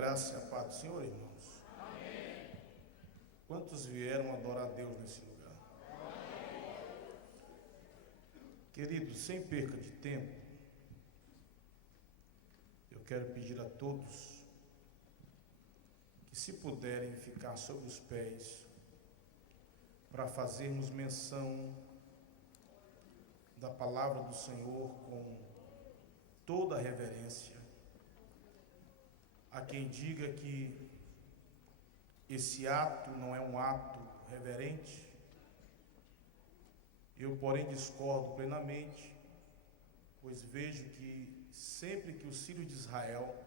graça e a paz do Senhor, irmãos. Amém. Quantos vieram adorar a Deus nesse lugar? Amém. Queridos, sem perca de tempo, eu quero pedir a todos que, se puderem, ficar sobre os pés para fazermos menção da palavra do Senhor com toda a reverência. Há quem diga que esse ato não é um ato reverente. Eu, porém, discordo plenamente, pois vejo que sempre que os filhos de Israel,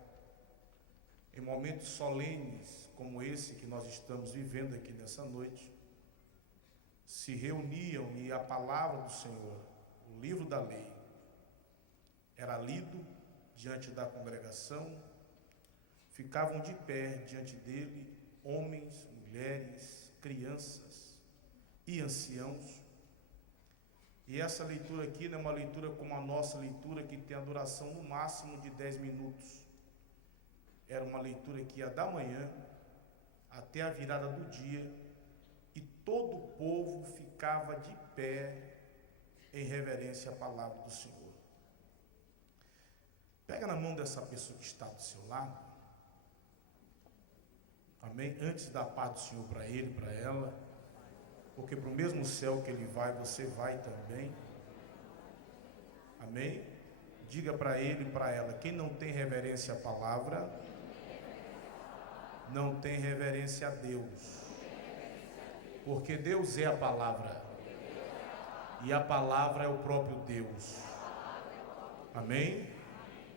em momentos solenes como esse que nós estamos vivendo aqui nessa noite, se reuniam e a palavra do Senhor, o livro da lei, era lido diante da congregação, ficavam de pé diante dele homens, mulheres, crianças e anciãos. E essa leitura aqui não é uma leitura como a nossa leitura, que tem a duração no máximo de 10 minutos. Era uma leitura que ia da manhã até a virada do dia, e todo o povo ficava de pé em reverência à palavra do Senhor. Pega na mão dessa pessoa que está do seu lado. Amém? Antes da paz do Senhor para ele, para ela, porque para o mesmo céu que ele vai, você vai também. Amém? Diga para ele e para ela: quem não tem reverência à palavra, não tem reverência a Deus. Porque Deus é a palavra, e a palavra é o próprio Deus. Amém?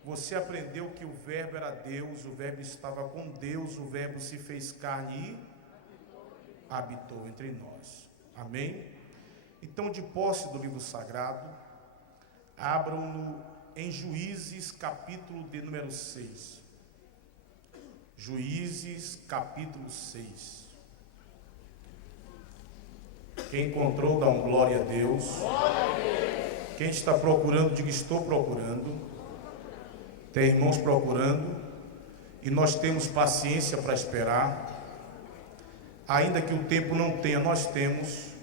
Você aprendeu que o verbo era Deus, o verbo estava com Deus, o verbo se fez carne e habitou entre nós. Amém? Então, de posse do livro sagrado, abram-no em Juízes, capítulo de número 6. Juízes, capítulo 6. Quem encontrou, dá glória a Deus. Quem está procurando, diga: estou procurando. Tem irmãos procurando, e nós temos paciência para esperar, ainda que o tempo não tenha, nós temos,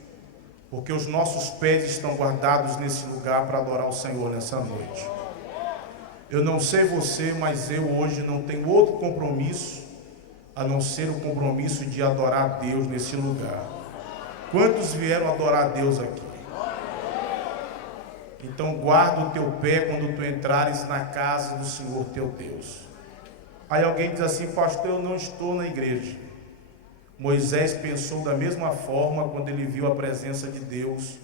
porque os nossos pés estão guardados nesse lugar para adorar o Senhor nessa noite. Eu não sei você, mas eu hoje não tenho outro compromisso a não ser o compromisso de adorar a Deus nesse lugar. Quantos vieram adorar a Deus aqui? Então guarda o teu pé quando tu entrares na casa do Senhor teu Deus. Aí alguém diz assim: pastor, eu não estou na igreja. Moisés pensou da mesma forma quando ele viu a presença de Deus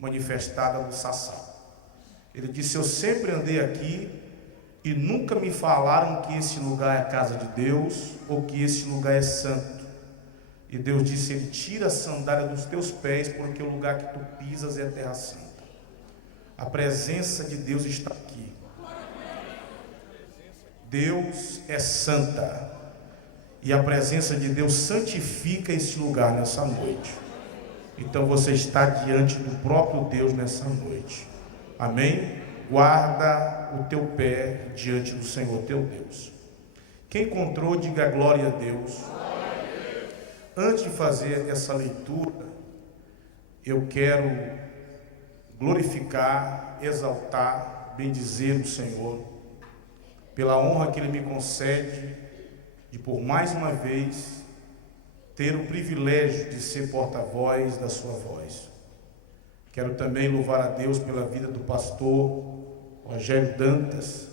manifestada no Sassá. Ele disse: eu sempre andei aqui e nunca me falaram que esse lugar é a casa de Deus, ou que esse lugar é santo. E Deus disse: ele tira a sandália dos teus pés, porque o lugar que tu pisas é terra santa. A presença de Deus está aqui. Deus é santa, e a presença de Deus santifica esse lugar nessa noite. Então você está diante do próprio Deus nessa noite. Amém? Guarda o teu pé diante do Senhor teu Deus. Quem encontrou, diga glória a Deus. Antes de fazer essa leitura, eu quero glorificar, exaltar, bendizer o Senhor pela honra que Ele me concede de, por mais uma vez, ter o privilégio de ser porta-voz da sua voz. Quero também louvar a Deus pela vida do pastor Rogério Dantas,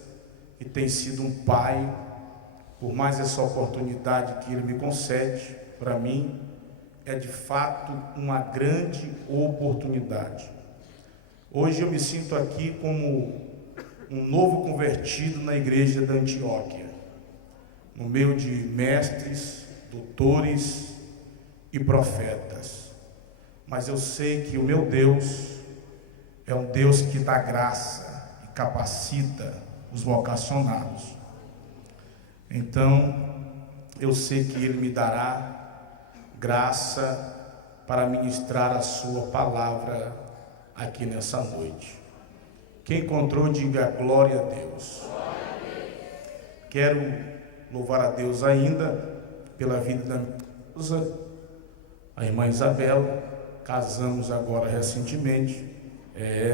que tem sido um pai, por mais essa oportunidade que Ele me concede. Para mim é de fato uma grande oportunidade. Hoje eu me sinto aqui como um novo convertido na igreja da Antioquia, no meio de mestres, doutores e profetas. Mas eu sei que o meu Deus é um Deus que dá graça e capacita os vocacionados. Então, eu sei que Ele me dará graça para ministrar a sua palavra aqui nessa noite. Quem encontrou, diga glória a Deus. Quero louvar a Deus ainda pela vida da minha esposa, a irmã Isabela. Casamos agora recentemente,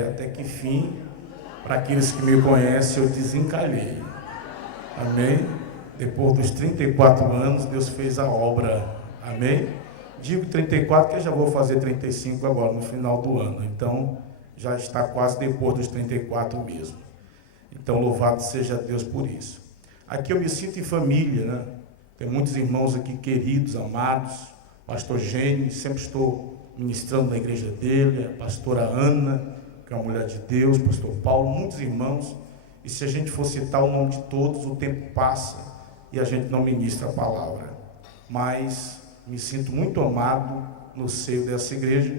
até que fim, para aqueles que me conhecem, eu desencalhei. Amém? Depois dos 34 anos, Deus fez a obra. Amém? Digo 34 porque eu já vou fazer 35 agora, no final do ano. Então, já está quase depois dos 34 mesmo. Então, louvado seja Deus por isso. Aqui eu me sinto em família, né? Tem muitos irmãos aqui queridos, amados. Pastor Gênio, sempre estou ministrando na igreja dele. A pastora Ana, que é uma mulher de Deus. Pastor Paulo, muitos irmãos. E se a gente for citar o nome de todos, o tempo passa e a gente não ministra a palavra. Mas me sinto muito amado no seio dessa igreja,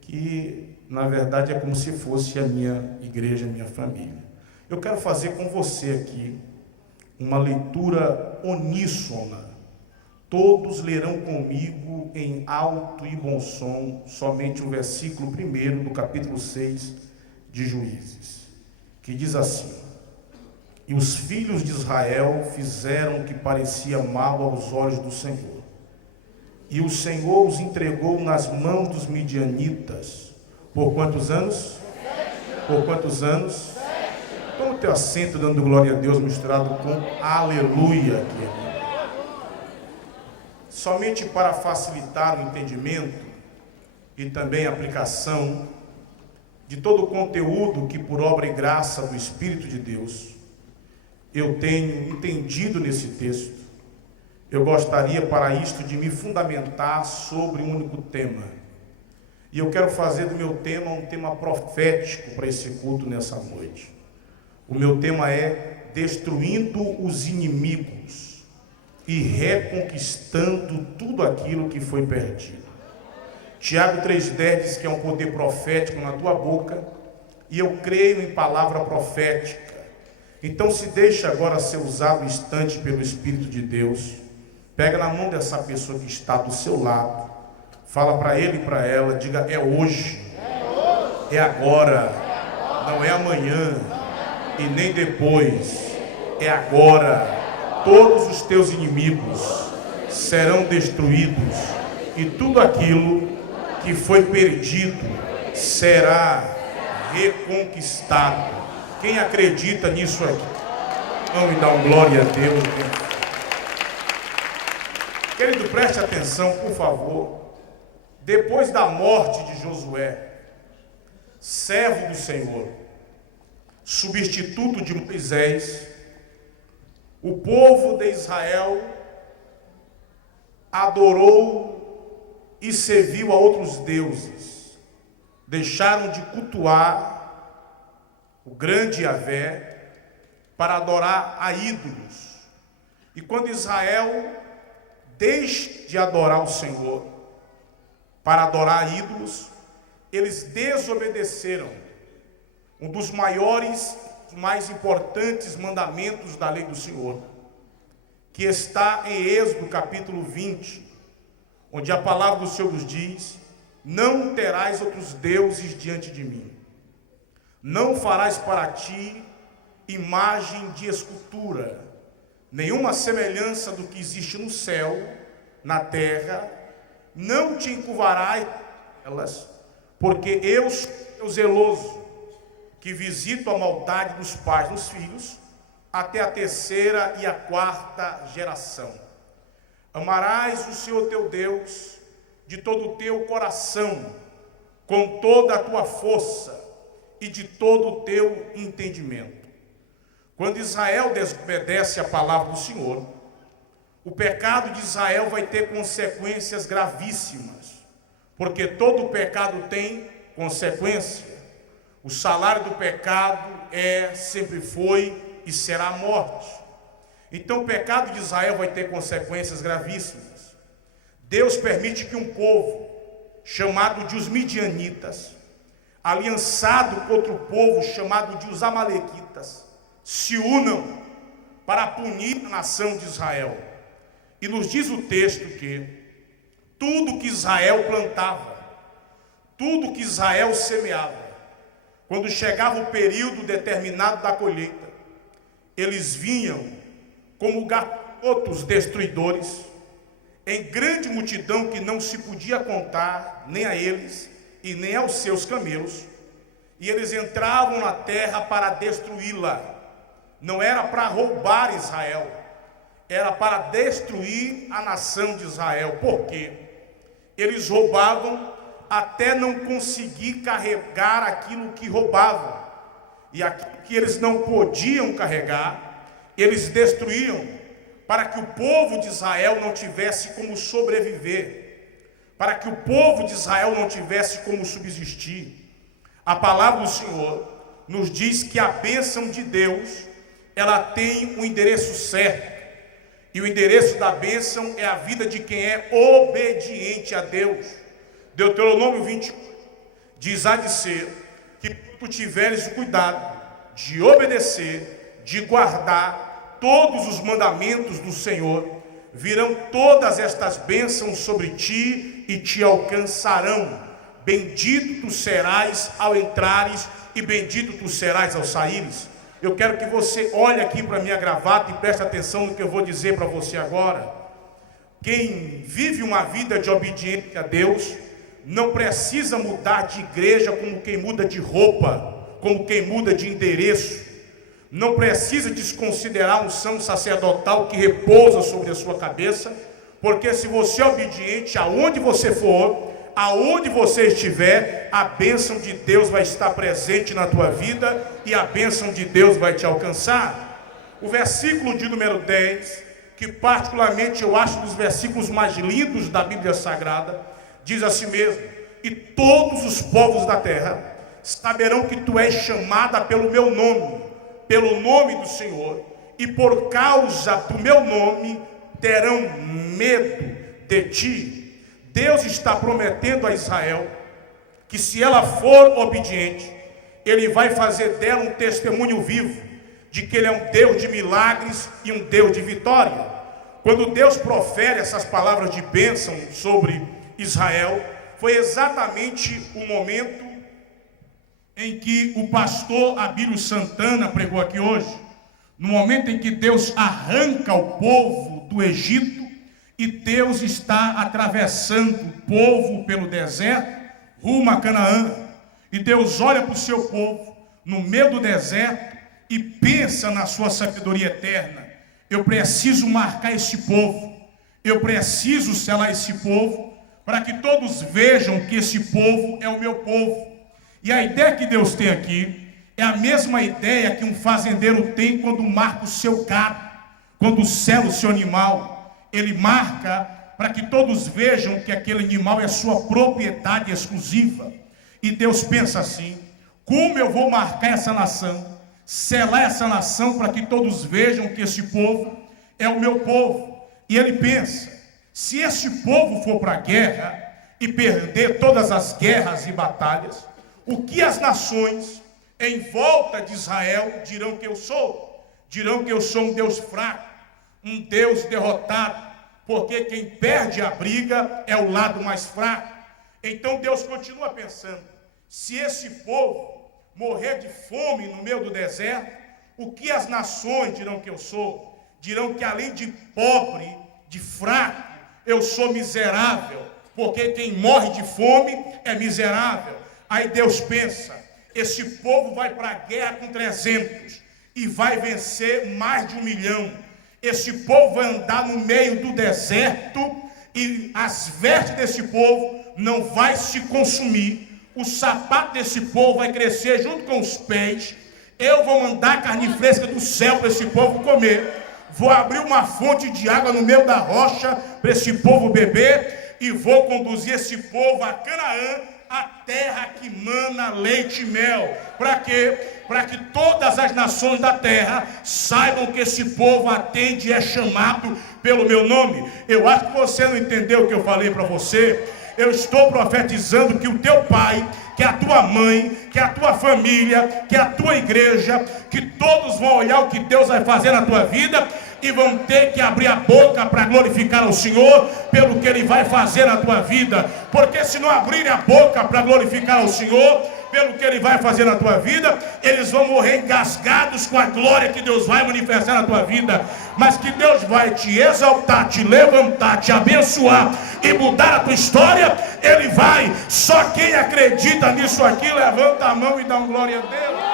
que na verdade é como se fosse a minha igreja, a minha família. Eu quero fazer com você aqui uma leitura uníssona. Todos lerão comigo em alto e bom som somente o versículo 1 do capítulo 6 de Juízes, que diz assim: E os filhos de Israel fizeram o que parecia mal aos olhos do Senhor. E o Senhor os entregou nas mãos dos midianitas. Por quantos anos? Por quantos anos? Toma o teu assento dando glória a Deus misturado com aleluia aqui. Somente para facilitar o entendimento e também a aplicação de todo o conteúdo que por obra e graça do Espírito de Deus eu tenho entendido nesse texto, eu gostaria para isto de me fundamentar sobre um único tema. E eu quero fazer do meu tema um tema profético para esse culto nessa noite. O meu tema é destruindo os inimigos e reconquistando tudo aquilo que foi perdido. Tiago 3,10 diz que é um poder profético na tua boca, e eu creio em palavra profética. Então se deixa agora ser usado um instante pelo Espírito de Deus. Pega na mão dessa pessoa que está do seu lado, fala para ele e para ela, diga: é hoje, é agora, não é amanhã e nem depois, é agora. Todos os teus inimigos serão destruídos e tudo aquilo que foi perdido será reconquistado. Quem acredita nisso aqui? Vamos dar glória a Deus. Querido, preste atenção, por favor. Depois da morte de Josué, servo do Senhor, substituto de Moisés, o povo de Israel adorou e serviu a outros deuses. Deixaram de cultuar o grande Yahvé para adorar a ídolos. E quando Israel deixa de adorar o Senhor para adorar ídolos, eles desobedeceram um dos maiores, mais importantes mandamentos da lei do Senhor, que está em Êxodo capítulo 20, onde a palavra do Senhor nos diz: não terás outros deuses diante de mim, não farás para ti imagem de escultura, nenhuma semelhança do que existe no céu, na terra, não te encurvarás elas, porque eu sou zeloso, que visito a maldade dos pais nos filhos, até a terceira e a quarta geração. Amarás o Senhor teu Deus de todo o teu coração, com toda a tua força e de todo o teu entendimento. Quando Israel desobedece a palavra do Senhor, o pecado de Israel vai ter consequências gravíssimas, porque todo pecado tem consequência. O salário do pecado sempre foi e será a morte. Então o pecado de Israel vai ter consequências gravíssimas. Deus permite que um povo chamado de os midianitas, aliançado com outro povo chamado de os amalequitas, se unam para punir a nação de Israel. E nos diz o texto que tudo que Israel plantava, tudo que Israel semeava, quando chegava o período determinado da colheita, eles vinham como gafanhotos outros destruidores, em grande multidão que não se podia contar, nem a eles e nem aos seus camelos, e eles entravam na terra para destruí-la. Não era para roubar Israel, era para destruir a nação de Israel. Por quê? Eles roubavam até não conseguir carregar aquilo que roubavam, e aquilo que eles não podiam carregar, eles destruíam, para que o povo de Israel não tivesse como sobreviver, para que o povo de Israel não tivesse como subsistir. A palavra do Senhor nos diz que a bênção de Deus, ela tem um endereço certo, e o endereço da bênção é a vida de quem é obediente a Deus. Deuteronômio 21 diz: há de ser que tu tiveres o cuidado de obedecer, de guardar todos os mandamentos do Senhor, virão todas estas bênçãos sobre ti e te alcançarão. Bendito tu serás ao entrares e bendito tu serás ao saíres. Eu quero que você olhe aqui para a minha gravata e preste atenção no que eu vou dizer para você agora. Quem vive uma vida de obediência a Deus não precisa mudar de igreja como quem muda de roupa, como quem muda de endereço. Não precisa desconsiderar a unção sacerdotal que repousa sobre a sua cabeça, porque se você é obediente, aonde você for, aonde você estiver, a bênção de Deus vai estar presente na tua vida e a bênção de Deus vai te alcançar. O versículo de número 10, que particularmente eu acho dos versículos mais lindos da Bíblia Sagrada, diz assim mesmo: e todos os povos da terra saberão que tu és chamada pelo meu nome, pelo nome do Senhor, e por causa do meu nome terão medo de ti. Deus está prometendo a Israel que se ela for obediente, Ele vai fazer dela um testemunho vivo de que Ele é um Deus de milagres e um Deus de vitória. Quando Deus profere essas palavras de bênção sobre Israel, foi exatamente o momento em que o pastor Abílio Santana pregou aqui hoje, no momento em que Deus arranca o povo do Egito, e Deus está atravessando o povo pelo deserto, rumo a Canaã. E Deus olha para o seu povo, no meio do deserto, e pensa na sua sabedoria eterna: eu preciso marcar esse povo, eu preciso selar esse povo, para que todos vejam que esse povo é o meu povo. E a ideia que Deus tem aqui é a mesma ideia que um fazendeiro tem quando marca o seu gado, quando sela o seu animal. Ele marca para que todos vejam que aquele animal é sua propriedade exclusiva. E Deus pensa assim: como eu vou marcar essa nação, selar essa nação para que todos vejam que esse povo é o meu povo? E ele pensa: se esse povo for para a guerra e perder todas as guerras e batalhas, o que as nações em volta de Israel dirão que eu sou? Dirão que eu sou um Deus fraco, um Deus derrotado, porque quem perde a briga é o lado mais fraco. Então Deus continua pensando: se esse povo morrer de fome no meio do deserto, o que as nações dirão que eu sou? Dirão que além de pobre, de fraco, eu sou miserável, porque quem morre de fome é miserável. Aí Deus pensa: esse povo vai para a guerra com 300 e vai vencer mais de 1 milhão. Esse povo vai andar no meio do deserto e as vestes desse povo não vai se consumir. O sapato desse povo vai crescer junto com os pés. Eu vou mandar carne fresca do céu para esse povo comer. Vou abrir uma fonte de água no meio da rocha para esse povo beber. E vou conduzir esse povo a Canaã, a terra que mana leite e mel. Para quê? Para que todas as nações da terra saibam que esse povo atende e é chamado pelo meu nome. Eu acho que você não entendeu o que eu falei para você. Eu estou profetizando que o teu pai, que a tua mãe, que a tua família, que a tua igreja, que todos vão olhar o que Deus vai fazer na tua vida e vão ter que abrir a boca para glorificar ao Senhor pelo que Ele vai fazer na tua vida. Porque se não abrirem a boca para glorificar ao Senhor pelo que Ele vai fazer na tua vida, eles vão morrer engasgados com a glória que Deus vai manifestar na tua vida. Mas que Deus vai te exaltar, te levantar, te abençoar e mudar a tua história, Ele vai. Só quem acredita nisso aqui, levanta a mão e dá um glória a Deus.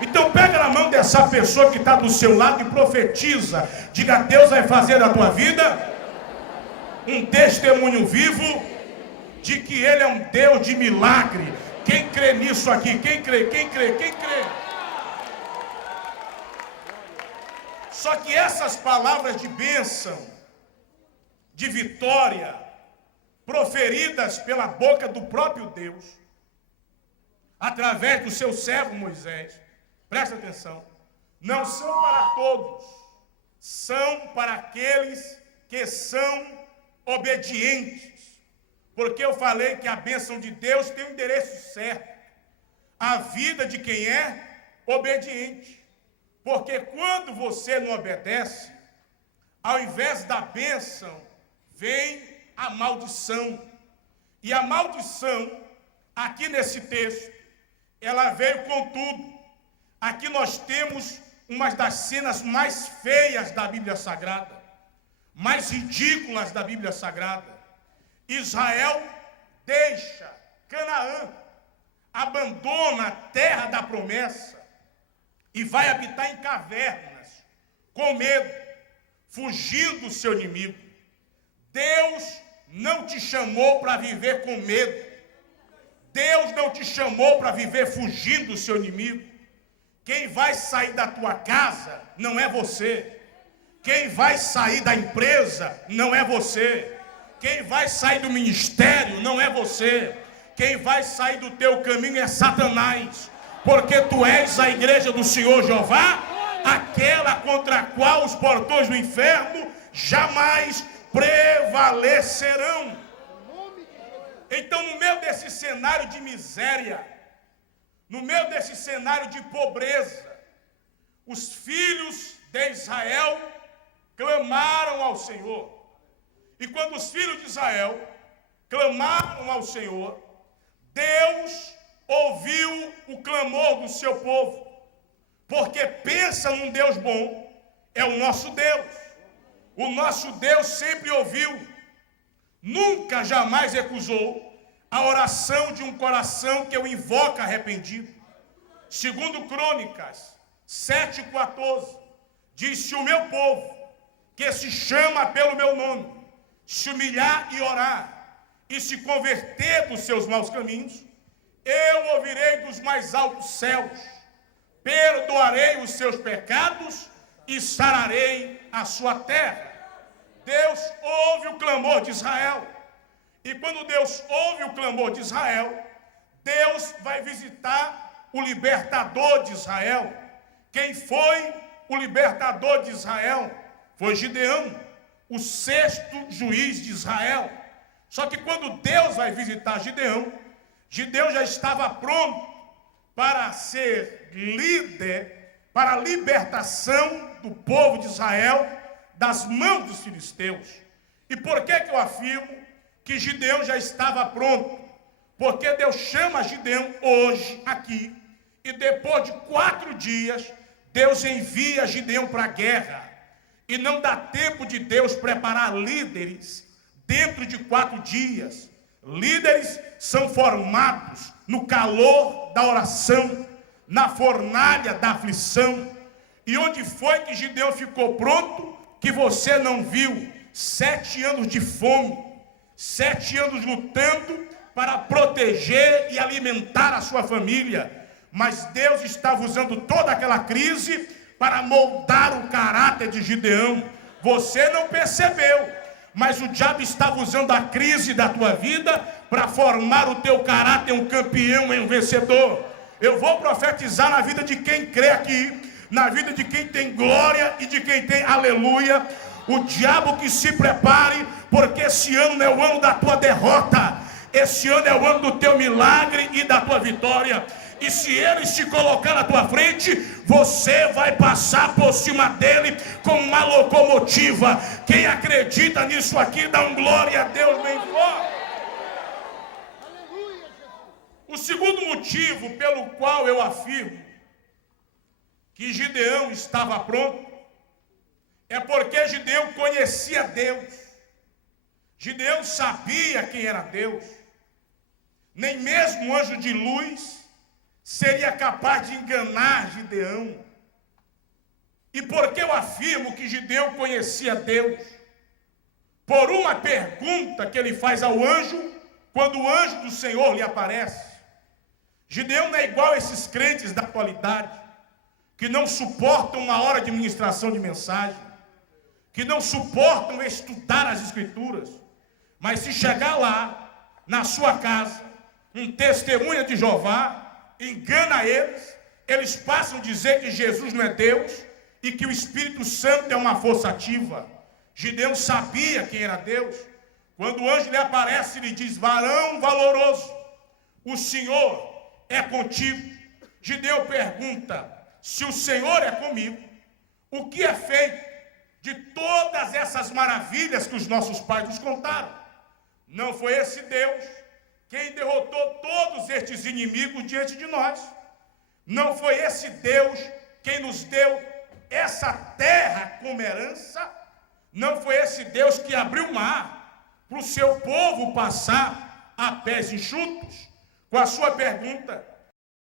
Então pega na mão dessa pessoa que está do seu lado e profetiza. Diga: Deus vai fazer na tua vida um testemunho vivo de que Ele é um Deus de milagre. Quem crê nisso aqui? Quem crê? Quem crê? Quem crê? Só que essas palavras de bênção, de vitória, proferidas pela boca do próprio Deus, através do seu servo Moisés, presta atenção, não são para todos, são para aqueles que são obedientes. Porque eu falei que a bênção de Deus tem o endereço certo. A vida de quem é obediente. Porque quando você não obedece, ao invés da bênção, vem a maldição. E a maldição, aqui nesse texto, ela veio com tudo. Aqui nós temos uma das cenas mais feias da Bíblia Sagrada, mais ridículas da Bíblia Sagrada. Israel deixa Canaã, abandona a terra da promessa e vai habitar em cavernas, com medo, fugindo do seu inimigo. Deus não te chamou para viver com medo. Deus não te chamou para viver fugindo do seu inimigo. Quem vai sair da tua casa não é você. Quem vai sair da empresa não é você. Quem vai sair do ministério não é você. Quem vai sair do teu caminho é Satanás. Porque tu és a igreja do Senhor Jeová, aquela contra a qual os portões do inferno jamais prevalecerão. Então, no meio desse cenário de miséria, no meio desse cenário de pobreza, os filhos de Israel clamaram ao Senhor. E quando os filhos de Israel clamaram ao Senhor, Deus ouviu o clamor do seu povo. Porque pensa num Deus bom, é o nosso Deus. O nosso Deus sempre ouviu, nunca jamais recusou a oração de um coração que o invoca arrependido. Segundo Crônicas 7,14, diz: se o meu povo, que se chama pelo meu nome, se humilhar e orar, e se converter dos seus maus caminhos, eu ouvirei dos mais altos céus, perdoarei os seus pecados e sararei a sua terra. Deus ouve o clamor de Israel. E quando Deus ouve o clamor de Israel, Deus vai visitar o libertador de Israel. Quem foi o libertador de Israel? Foi Gideão, o 6º juiz de Israel. Só que quando Deus vai visitar Gideão, Gideão já estava pronto para ser líder para a libertação do povo de Israel das mãos dos filisteus. E por que eu afirmo que Gideão já estava pronto? Porque Deus chama Gideão hoje aqui, e depois de 4 dias, Deus envia Gideão para a guerra. E não dá tempo de Deus preparar líderes dentro de 4 dias. Líderes são formados no calor da oração, na fornalha da aflição. E onde foi que Gideão ficou pronto, que você não viu? 7 anos de fome, 7 anos lutando para proteger e alimentar a sua família. Mas Deus estava usando toda aquela crise para moldar o caráter de Gideão. Você não percebeu, mas o diabo estava usando a crise da tua vida para formar o teu caráter um campeão e um vencedor. Eu vou profetizar na vida de quem crê aqui, na vida de quem tem glória e de quem tem aleluia. O diabo que se prepare, porque esse ano não é o ano da tua derrota. Esse ano é o ano do teu milagre e da tua vitória. E se ele se colocar na tua frente, você vai passar por cima dele como uma locomotiva. Quem acredita nisso aqui, dá um glória a Deus bem forte. O segundo motivo pelo qual eu afirmo que Gideão estava pronto é porque Gideão conhecia Deus. Gideão sabia quem era Deus. Nem mesmo o anjo de luz seria capaz de enganar Gideão. E por que eu afirmo que Gideão conhecia Deus? Por uma pergunta que ele faz ao anjo, quando o anjo do Senhor lhe aparece. Gideão não é igual a esses crentes da atualidade, que não suportam uma hora de ministração de mensagem, que não suportam estudar as Escrituras, mas se chegar lá, na sua casa, um testemunha de Jeová, engana eles, eles passam a dizer que Jesus não é Deus e que o Espírito Santo é uma força ativa. Gideão sabia quem era Deus. Quando o anjo lhe aparece, ele diz: varão valoroso, o Senhor é contigo. Gideão pergunta: se o Senhor é comigo, o que é feito de todas essas maravilhas que os nossos pais nos contaram? Não foi esse Deus quem derrotou todos estes inimigos diante de nós? Não foi esse Deus quem nos deu essa terra como herança? Não foi esse Deus que abriu o mar para o seu povo passar a pés enxutos? Com a sua pergunta,